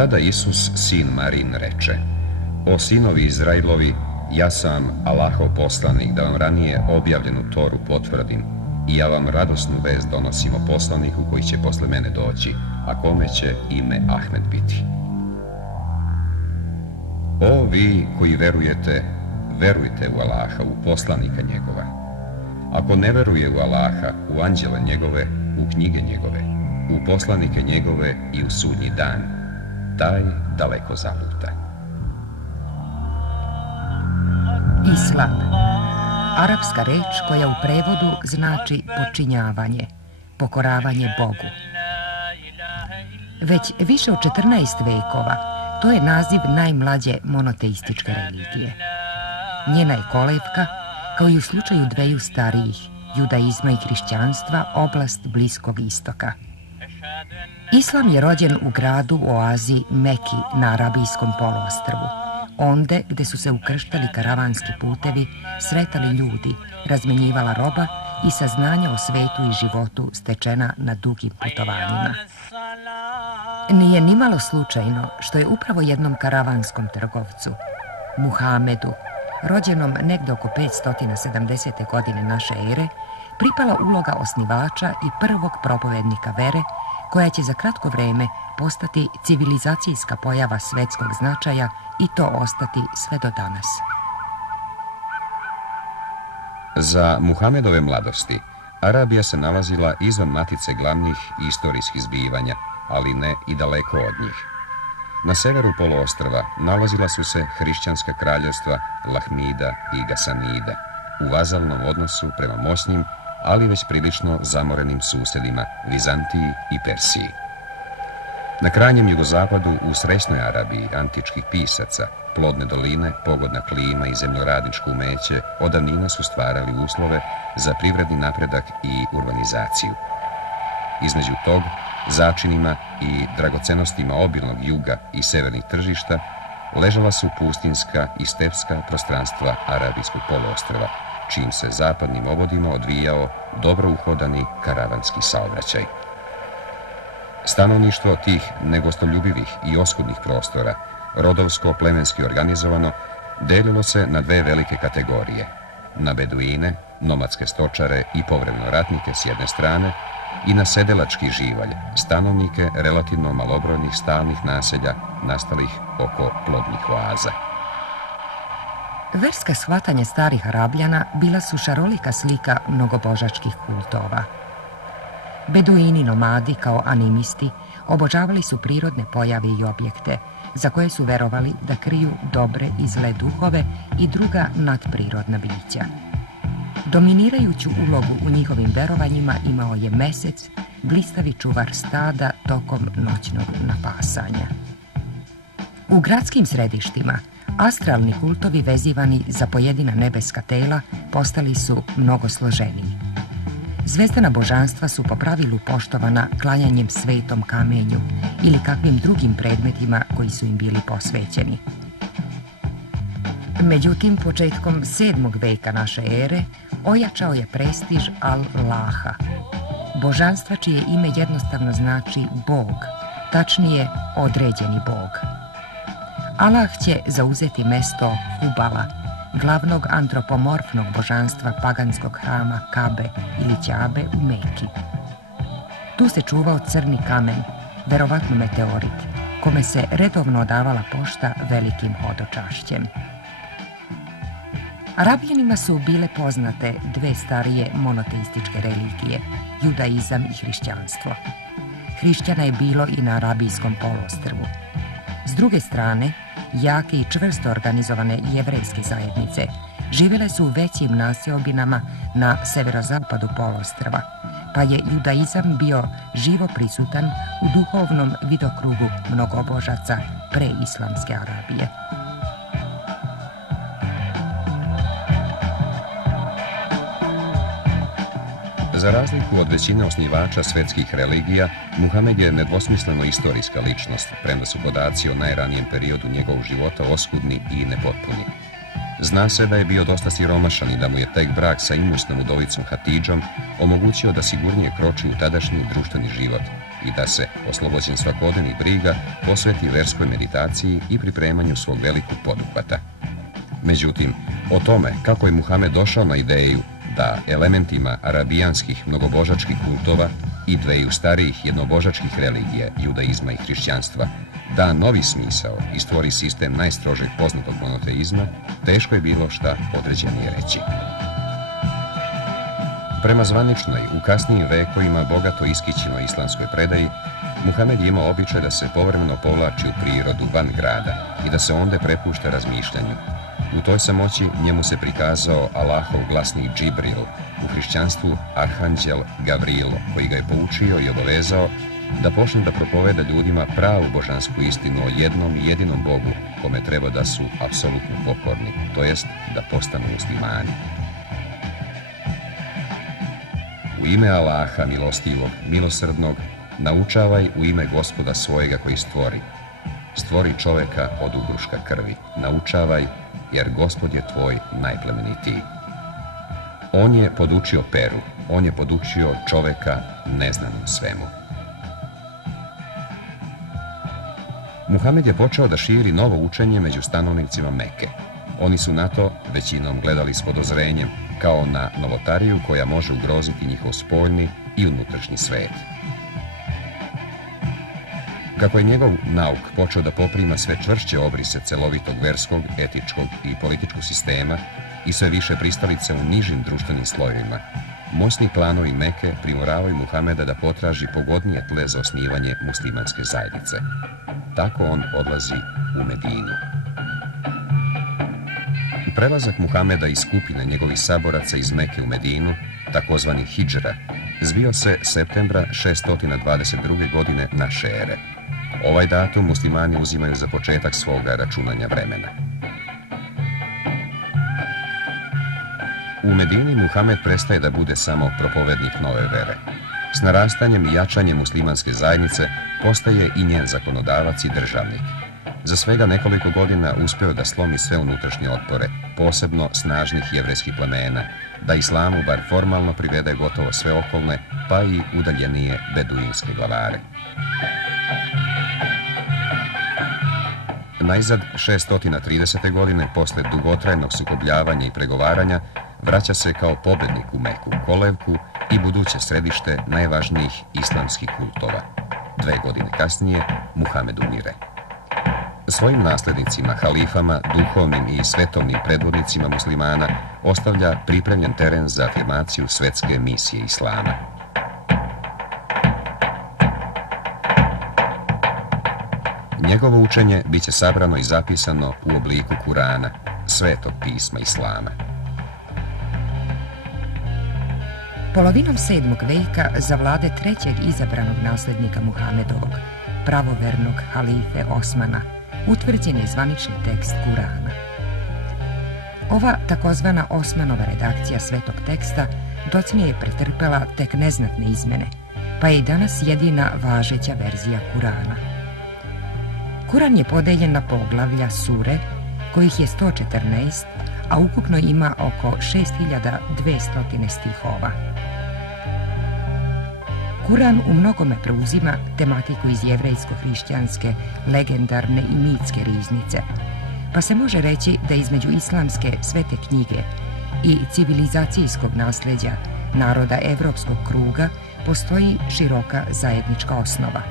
Tada Isus, sin Marin, reče: O sinovi Izraelovi, ja sam Allahov poslanik da vam ranije objavljenu Toru potvrdim i ja vam radosnu vest donosim o poslaniku koji će posle mene doći, a kome će ime Ahmed biti. O vi koji verujete, verujte u Allaha, u poslanika njegova. Ako ne veruje u Allaha, u anđele njegove, u knjige njegove, u poslanike njegove i u sudnji dan, taj daleko zaluta. Islam. Arapska reč koja u prevodu znači počinjavanje, pokoravanje Bogu. Već više od 14 vekova to je naziv najmlađe monoteističke religije. Njena je kolevka, kao i u slučaju dveju starijih, judaizma i hrišćanstva, oblast Bliskog istoka. Islam je rođen u gradu u oazi Meki na Arabijskom poluostrvu, onde gde su se ukrštali karavanski putevi, sretali ljudi, razmenjivala roba i saznanja o svetu i životu stečena na dugim putovanjima. Nije nimalo slučajno što je upravo jednom karavanskom trgovcu, Muhamedu, rođenom negde oko 570. godine naše ere, pripala uloga osnivača i prvog propovednika vere, koja će za kratko vreme postati civilizacijska pojava svetskog značaja i to ostati sve do danas. Za Muhamedove mladosti, Arabija se nalazila izvan matice glavnih istorijskih zbivanja, ali ne i daleko od njih. Na severu poluostrva nalazila su se hrišćanska kraljevstva Lahmida i Gasanida, u vazalnom odnosu prema moćnim, ali već prilično zamorenim susedima Vizantiji i Persiji. Na krajnjem jugozapadu, u srećnoj Arabiji antičkih pisaca, plodne doline, pogodna klima i zemljoradničko umeće od davnina su stvarali uslove za privredni napredak i urbanizaciju. Između tog, začinima i dragocenostima obilnog juga i severnih tržišta ležala su pustinska i stepska prostranstva Arabijskog poluostrva, čijim se zapadnim obodima odvijao dobro uhodani karavanski saobraćaj. Stanovništvo tih negostoljubivih i oskudnih prostora, rodovsko-plemenski organizovano, delilo se na dve velike kategorije: na beduine, nomadske stočare i povremeno ratnike s jedne strane, i na sedelački živalj, stanovnike relativno malobrojnih stalnih naselja nastalih oko plodnih oaza. Verska shvatanja starih Arabljana bila su šarolika slika mnogobožačkih kultova. Beduini nomadi kao animisti obožavali su prirodne pojave i objekte, za koje su verovali da kriju dobre i zle duhove i druga nadprirodna bića. Dominirajuću ulogu u njihovim verovanjima imao je mesec, blistavi čuvar stada tokom noćnog napasanja. U gradskim središtima astralni kultovi vezivani za pojedina nebeska tela postali su mnogo složeniji. Zvezdana božanstva su po pravilu poštovana klanjanjem svetom kamenju ili kakvim drugim predmetima koji su im bili posvećeni. Međutim, početkom 7. veka naše ere ojačao je prestiž Al-Laha, božanstva čije ime jednostavno znači Bog, tačnije određeni Bog. Allah će zauzeti mesto Hubala, glavnog antropomorfnog božanstva paganskog hrama Kabe ili Ćabe u Meki. Tu se čuvao crni kamen, verovatno meteorit, kome se redovno odavala pošta velikim hodočašćem. Arabljanima su bile poznate dve starije monoteističke religije, judaizam i hrišćanstvo. Hrišćana je bilo i na Arabijskom poluostrvu. S druge strane, jake i čvrsto organizovane jevrejske zajednice živjele su u većim naseobinama na severozapadu poluostrva, pa je judaizam bio živo prisutan u duhovnom vidokrugu mnogobožaca preislamske Arabije. Za razliku od većine osnivača svetskih religija, Muhamed je nedvosmisleno istorijska ličnost, premda su podaci o najranijem periodu njegovog života oskudni i nepotpuni. Zna se da je bio dosta siromašan i da mu je tek brak sa imusnom udovicom Hatidžom omogućio da sigurnije kroči u tadašnji društveni život, i da se, oslobođen svakodnevnih briga, posveti verskoj meditaciji i pripremanju svog velikog poduhvata. Međutim, o tome kako je Muhamed došao na ideju da elementima arabijanskih mnogobožačkih kultova i dveju starijih jednobožačkih religija, judaizma i hrišćanstva, da novi smisao i stvori sistem najstrožeg poznatog monoteizma, teško je bilo šta određenije reći. Prema zvaničnoj, u kasnijim vekovima bogato iskićenoj islamskoj predaji, Muhamed je imao običaj da se povremeno povlači u prirodu van grada i da se onda prepušta razmišljanju. U toj samoći njemu se prikazao Allahov glasnik Džibril, u hrišćanstvu arhanđel Gavrilo, koji ga je poučio i obavezao da počne da propoveda ljudima pravu božansku istinu o jednom i jedinom Bogu kome treba da su apsolutno pokorni, to jest da postanu muslimani. U ime Allaha milostivog, milosrdnog, naučavaj u ime Gospoda svojega koji stvori. Stvori čoveka od ugruška krvi. Naučavaj, jer Gospod je tvoj najplemenitiji. On je podučio Peru, on je podučio čoveka neznanom svemu. Muhamed je počeo da širi novo učenje među stanovnicima Mekke. Oni su na to većinom gledali s podozrenjem, kao na novotariju koja može ugroziti njihov spoljni i unutrašnji svet. Kako je njegov nauk počeo da poprima sve čvršće obrise celovitog verskog, etičkog i političkog sistema i sve više pristalice u nižim društvenim slojevima, moćni planovi Mekke primoravaju Muhameda da potraži pogodnije tle za osnivanje muslimanske zajednice. Tako on odlazi u Medinu. Prelazak Muhameda i skupine njegovih saboraca iz Mekke u Medinu, takozvani hidžra, zbio se septembra 622. godine naše ere. Ovaj datum muslimani uzimaju za početak svoga računanja vremena. U Medini Muhamed prestaje da bude samo propovednik nove vere. S narastanjem i jačanjem muslimanske zajednice postaje i njen zakonodavac i državnik. Za svega nekoliko godina uspeo da slomi sve unutrašnje otpore, posebno snažnih jevrejskih plemena, da islamu bar formalno privede gotovo sve okolne, pa i udaljenije beduinske glavare. Najzad 630. godine, posle dugotrajnog sukobljavanja i pregovaranja, vraća se kao pobednik u Meku, kolevku i buduće središte najvažnijih islamskih kultova. 2 godine kasnije Muhamed umire. Svojim naslednicima, halifama, duhovnim i svetovnim predvodnicima muslimana ostavlja pripremljen teren za afirmaciju svetske misije islama. Njegovo učenje biće sabrano i zapisano u obliku Kurana, svetog pisma islama. Polovinom 7. veka za vlade trećeg izabranog naslednika Muhamedovog, pravovernog halife Osmana, utvrđen je zvanični tekst Kurana. Ova takozvana Osmanova redakcija svetog teksta docnije je pretrpela tek neznatne izmene, pa je i danas jedina važeća verzija Kurana. Kuran je podeljen na poglavlja sure, kojih je 114, a ukupno ima oko 6200 stihova. Kuran u mnogome preuzima tematiku iz jevrejsko-hrišćanske, legendarne i mitske riznice, pa se može reći da između islamske svete knjige i civilizacijskog nasleđa naroda evropskog kruga postoji široka zajednička osnova.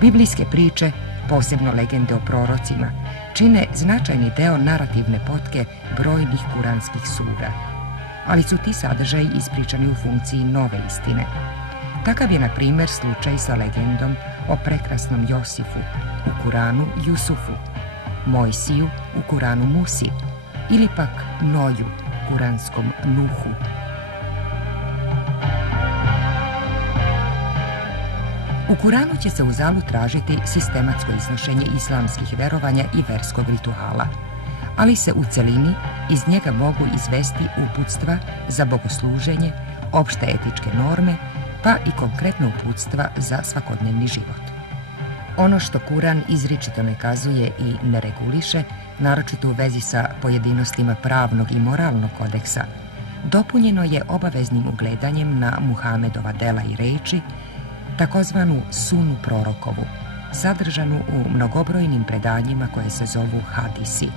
Biblijske priče, posebno legende o prorocima, čine značajni deo narativne potke brojnih kuranskih sura, ali su ti sadržaji ispričani u funkciji nove istine. Takav je, na primjer, slučaj sa legendom o prekrasnom Josifu u Kuranu Jusufu, Mojsiju u Kuranu Musi ili pak Noju, kuranskom Nuhu. U Kuranu će se uzalu tražiti sistematsko iznošenje islamskih verovanja i verskog rituala, ali se u celini iz njega mogu izvesti uputstva za bogosluženje, opšte etičke norme, pa i konkretna uputstva za svakodnevni život. Ono što Kuran izričito ne kazuje i ne reguliše, naročito u vezi sa pojedinostima pravnog i moralnog kodeksa, dopunjeno je obaveznim ugledanjem na Muhamedova dela i reči, takozvanu sunu prorokovu, sadržanu u mnogobrojnim predanjima koje se zovu hadisi.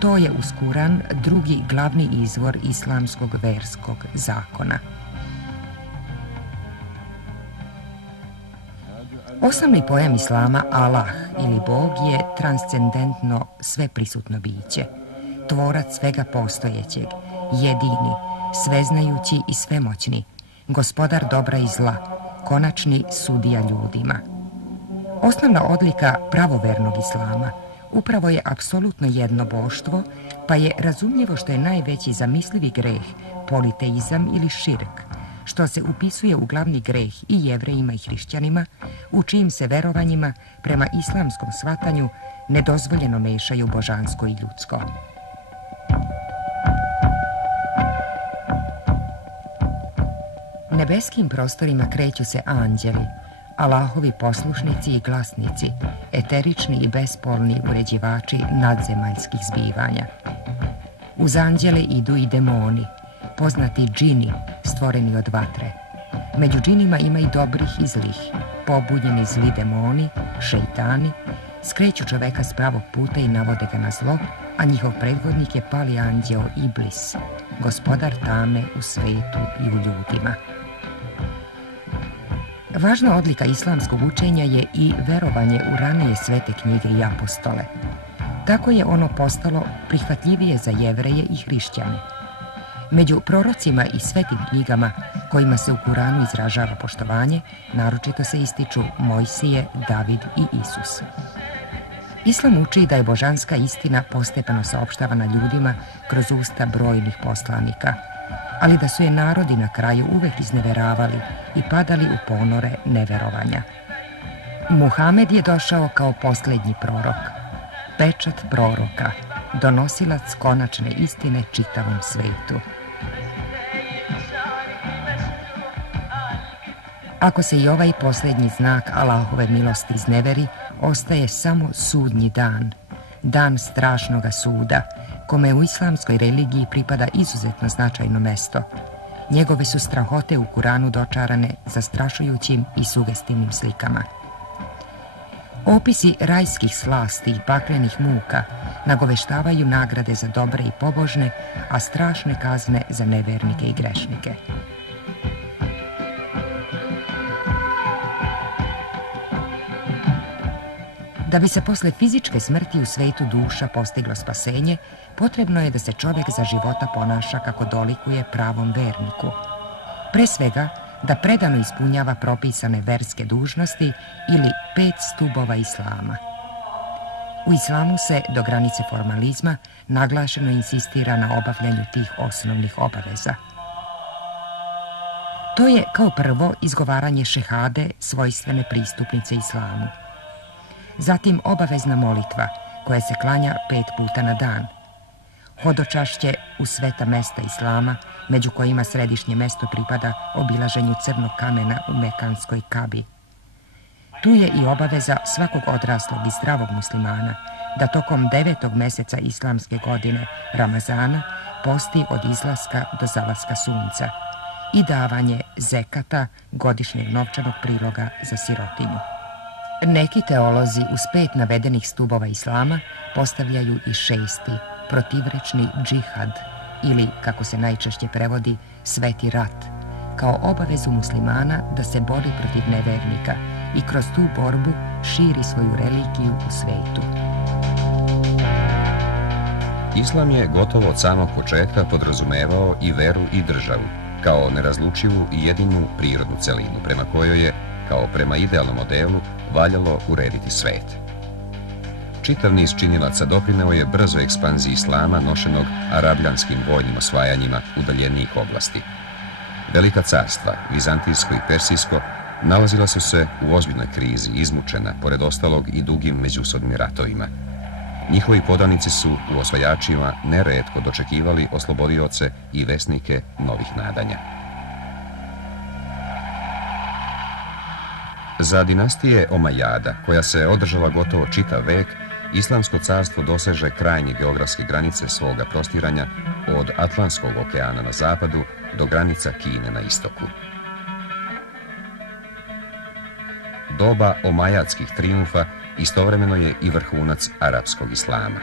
To je uz Kuran drugi glavni izvor islamskog verskog zakona. Osnovni pojam islama, Allah ili Bog, je transcendentno sveprisutno biće, tvorac svega postojećeg, jedini, sveznajući i svemoćni, gospodar dobra i zla, konačni sudija ljudima. Osnovna odlika pravovernog islama upravo je apsolutno jednoboštvo, pa je razumljivo što je najveći zamislivi greh politeizam ili širk, što se upisuje u glavni greh i Jevrejima i hrišćanima, u čijim se verovanjima prema islamskom shvatanju nedozvoljeno mešaju božansko i ljudsko. Nebeskim prostorima kreću se anđeli, Allahovi poslušnici i glasnici, eterični i bespolni uređivači nadzemaljskih zbivanja. Uz anđele idu i demoni, poznati džini, stvoreni od vatre. Među džinima ima i dobrih i zlih. Pobunjeni zli demoni, šejtani, skreću čoveka s pravog puta i navode ga na zlo, a njihov predvodnik je pali anđeo Iblis, gospodar tame u svetu i u ljudima. Važna odlika islamskog učenja je i verovanje u ranije svete knjige i apostole. Tako je ono postalo prihvatljivije za Jevreje i hrišćane. Među prorocima i svetim knjigama kojima se u Kuranu izražava poštovanje, naročito se ističu Mojsije, David i Isus. Islam uči da je božanska istina postepeno saopštavana ljudima kroz usta brojnih poslanika, ali da su je narodi na kraju uvek izneveravali i padali u ponore neverovanja. Muhamed je došao kao posljednji prorok, pečat proroka, donosilac konačne istine čitavom svetu. Ako se i ovaj posljednji znak Allahove milosti izneveri, ostaje samo sudnji dan, dan strašnoga suda, kome u islamskoj religiji pripada izuzetno značajno mesto. Njegove su strahote u Kuranu dočarane zastrašujućim i sugestivnim slikama. Opisi rajskih slasti i paklenih muka nagoveštavaju nagrade za dobre i pobožne, a strašne kazne za nevernike i grešnike. Da bi se posle fizičke smrti u svetu duša postiglo spasenje, potrebno je da se čovjek za života ponaša kako dolikuje pravom verniku. Pre svega, da predano ispunjava propisane verske dužnosti ili 5 stubova islama. U islamu se, do granice formalizma, naglašeno insistira na obavljanju tih osnovnih obaveza. To je kao prvo izgovaranje šehade, svojstvene pristupnice islamu. Zatim obavezna molitva, koja se klanja 5 puta na dan. Hodočašće u sveta mesta islama, među kojima središnje mesto pripada obilaženju crnog kamena u Mekanskoj Kabi. Tu je i obaveza svakog odraslog i zdravog muslimana da tokom 9. meseca islamske godine, Ramazana, posti od izlaska do zalaska sunca i davanje zekata, godišnjeg novčanog priloga za sirotinju. Neki teolozi uz 5 navedenih stubova islama postavljaju i 6. protivrečni džihad ili, kako se najčešće prevodi, sveti rat, kao obavezu muslimana da se bori protiv nevernika i kroz tu borbu širi svoju religiju u svetu. Islam je gotovo od samog početka podrazumevao i veru i državu, kao nerazlučivu i jedinu prirodnu celinu, prema kojoj je, kao prema idealnom modelu, valjalo urediti svet. Čitav niz činilaca doprineo je brzoj ekspanziji islama nošenog arabljanskim vojnim osvajanjima udaljenijih oblasti. Velika carstva, vizantijsko i persijsko, nalazila su se u ozbiljnoj krizi, izmučena, pored ostalog i dugim međusobnim ratovima. Njihovi podanici su u osvajačima neretko dočekivali oslobodioce i vesnike novih nadanja. Za dinastije Omajada, koja se održala gotovo čitav vek, Islamsko carstvo doseže krajnje geografske granice svoga prostiranja od Atlantskog okeana na zapadu do granica Kine na istoku. doba omajadskih trijumfa istovremeno je i vrhunac arapskog islama.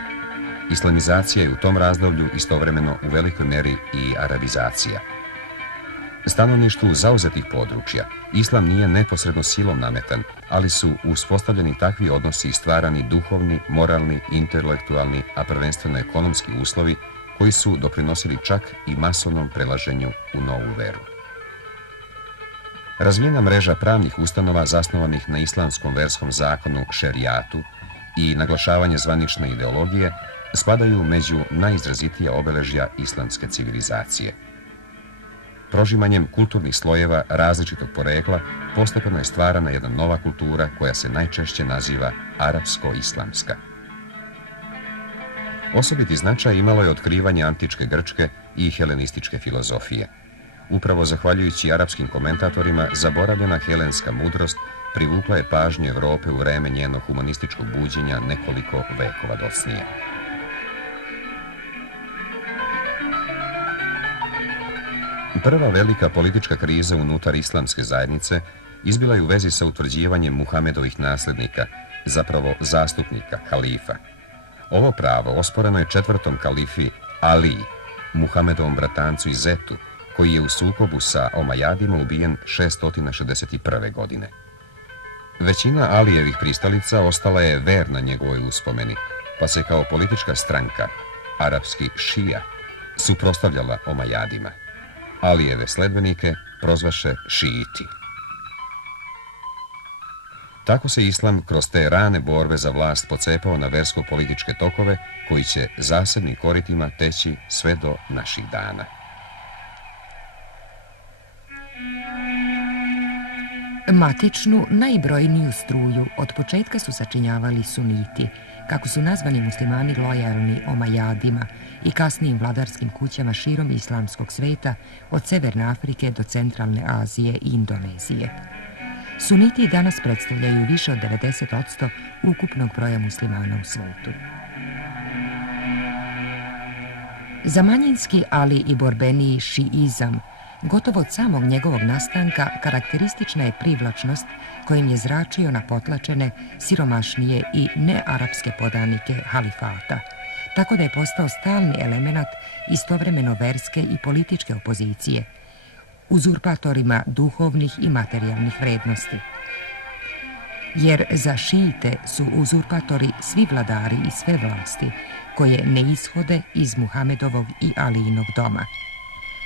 Islamizacija je u tom razdoblju istovremeno u velikoj meri i arabizacija. Stanovništvu zauzetih područja islam nije neposredno silom nametan, ali su uspostavljeni takvi odnosi i stvarani duhovni, moralni, intelektualni, a prvenstveno ekonomski uslovi koji su doprinosili čak i masovnom prelaženju u novu veru. Razvijena mreža pravnih ustanova zasnovanih na islamskom verskom zakonu šerijatu i naglašavanje zvanične ideologije spadaju među najizrazitija obeležja islamske civilizacije. Prožimanjem kulturnih slojeva različitog porekla postepeno je stvarana jedna nova kultura koja se najčešće naziva arapsko-islamska. Osobiti značaj imalo je otkrivanje antičke grčke i helenističke filozofije. Upravo zahvaljujući arapskim komentatorima, zaboravljena helenska mudrost privukla je pažnju Evrope u vreme njenog humanističkog buđenja nekoliko vekova docnije. Prva velika politička kriza unutar islamske zajednice izbila je u vezi sa utvrđivanjem Muhamedovih naslednika, zapravo zastupnika, halifa. Ovo pravo osporeno je četvrtom kalifi Aliji, Muhamedovom bratancu i zetu, koji je u sukobu sa Omajadima ubijen 661. godine. Većina Alijevih pristalica ostala je verna njegovoj uspomeni, pa se kao politička stranka, arapski šija, suprotstavljala Omajadima. Alijeve sledbenike prozvaše šiiti. Tako se islam kroz te rane borbe za vlast pocepao na versko-političke tokove koji će zasebnim koritima teći sve do naših dana. Matičnu, najbrojniju struju od početka su sačinjavali suniti, kako su nazvani muslimani lojalni Omajadima i kasnijim vladarskim kućama širom islamskog sveta, od Severne Afrike do Centralne Azije i Indonezije. Suniti danas predstavljaju više od 90% ukupnog broja muslimana u svetu. Za manjinski, ali i borbeniji šiizam, gotovo od samog njegovog nastanka karakteristična je privlačnost kojim je zračio na potlačene, siromašnije i nearapske podanike halifata, tako da je postao stalni element istovremeno verske i političke opozicije, uzurpatorima duhovnih i materijalnih vrednosti. Jer za šiite su uzurpatori svi vladari i sve vlasti koje ne ishode iz Muhamedovog i Alijinog doma.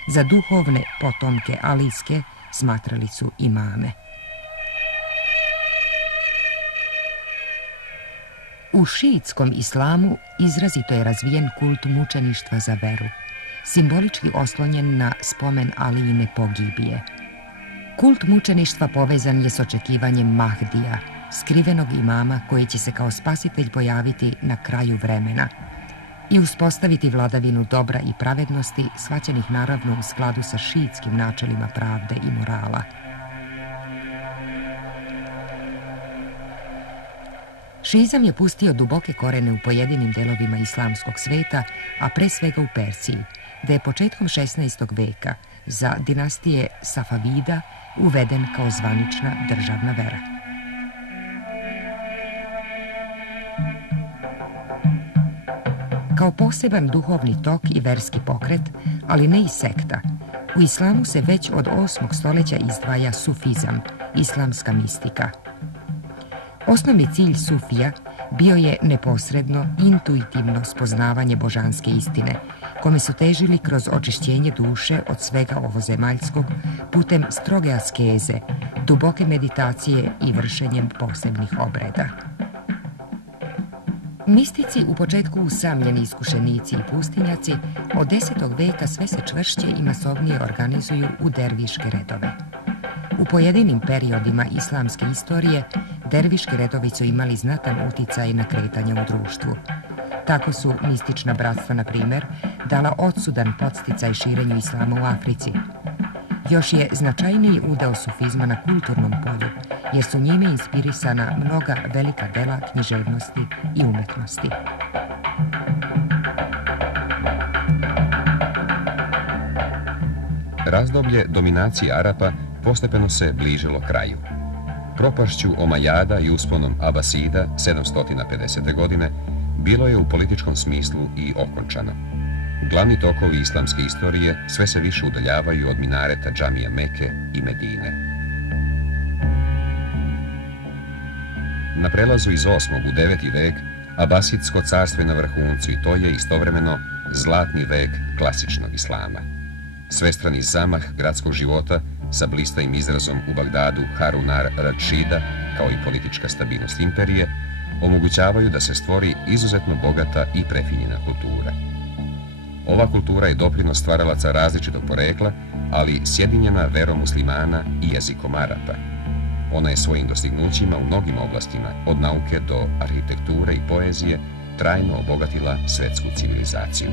Za duhovne potomke Alijske smatrali su imame. U šiitskom islamu izrazito je razvijen kult mučeništva za veru, simbolički oslonjen na spomen Alijine pogibije. Kult mučeništva povezan je s očekivanjem Mahdija, skrivenog imama koji će se kao spasitelj pojaviti na kraju vremena i uspostaviti vladavinu dobra i pravednosti, shvaćenih naravno u skladu sa šiitskim načelima pravde i morala. Šiizam je pustio duboke korene u pojedinim delovima islamskog sveta, a pre svega u Persiji, gde je početkom 16. veka za dinastije Safavida uveden kao zvanična državna vera. Kao poseban duhovni tok i verski pokret, ali ne i sekta, u islamu se već od 8. stoljeća izdvaja sufizam, islamska mistika. Osnovni cilj sufija bio je neposredno, intuitivno spoznavanje božanske istine, kome su težili kroz očišćenje duše od svega ovozemaljskog putem stroge askeze, duboke meditacije i vršenjem posebnih obreda. Mistici, u početku usamljeni iskušenici i pustinjaci, od 10. veka sve se čvršće i masovnije organizuju u derviške redove. U pojedinim periodima islamske istorije derviški redovi su imali znatan uticaj na kretanje u društvu. Tako su mistična bratstva, na primjer, dala odsudan podsticaj širenju islama u Africi. Još je značajniji udeo sufizma na kulturnom polju, jer su njime inspirisana mnoga velika dela književnosti i umetnosti. Razdoblje dominacije Arapa postepeno se bližilo kraju. propašću Omajada i usponom Abasida 750. godine bilo je u političkom smislu i okončano. Glavni tokovi islamske istorije sve se više udaljavaju od minareta džamija Meke i Medine. Na prelazu iz 8. u 9. vek Abasidsko carstvo je na vrhuncu i to je istovremeno zlatni vek klasičnog islama. Svestrani zamah gradskog života sa blistajim izrazom u Bagdadu Harunar Rašida, kao i politička stabilnost imperije, omogućavaju da se stvori izuzetno bogata i prefinjena kultura. Ova kultura je doprinos stvaralaca različitog porekla, ali sjedinjena verom muslimana i jezikom Arapa. Ona je svojim dostignućima u mnogim oblastima, od nauke do arhitekture i poezije, trajno obogatila svetsku civilizaciju.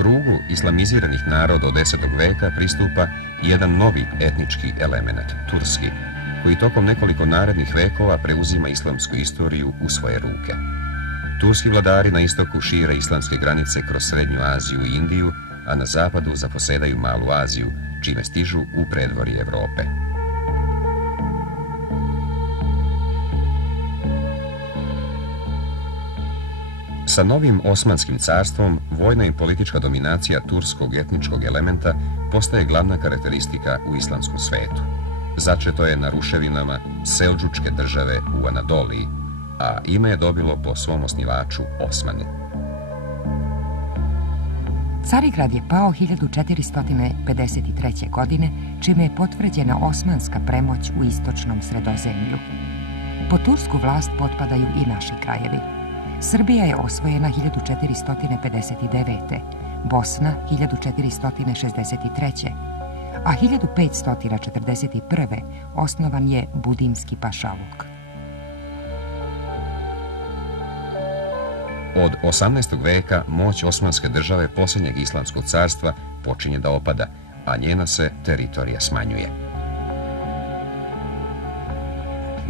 Krugu islamiziranih naroda od 10. veka pristupa jedan novi etnički element, turski, koji tokom nekoliko narednih vekova preuzima islamsku istoriju u svoje ruke. Turski vladari na istoku šire islamske granice kroz Srednju Aziju i Indiju, a na zapadu zaposedaju Malu Aziju, čime stižu u predvorje Evrope. Sa novim Osmanskim carstvom, vojna i politička dominacija turskog etničkog elementa postaje glavna karakteristika u islamskom svetu. Začeto je na ruševinama Seldžučke države u Anadoliji, a ime je dobilo po svom osnivaču Osmani. Carigrad je pao 1453. godine, čime je potvrđena osmanska premoć u istočnom Sredozemlju. Po tursku vlast potpadaju i naši krajevi. Srbija je osvojena 1459. Bosna 1463. a 1541. osnovan je Budimski pašaluk. Od 18. veka moć Osmanske države, posljednjeg islamskog carstva, počinje da opada, a njena se teritorija smanjuje.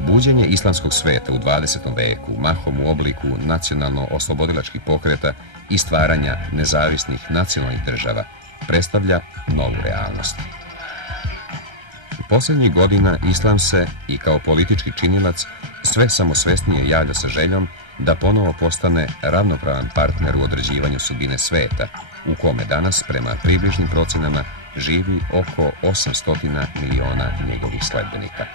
Buđenje islamskog sveta u 20. veku, mahom u obliku nacionalno-oslobodilačkih pokreta i stvaranja nezavisnih nacionalnih država, predstavlja novu realnost. Posljednjih godina islam se i kao politički činilac sve samosvesnije javlja sa željom da ponovo postane ravnopravan partner u određivanju sudbine sveta, u kome danas, prema približnim procenama, živi oko 800 miliona njegovih sledbenika.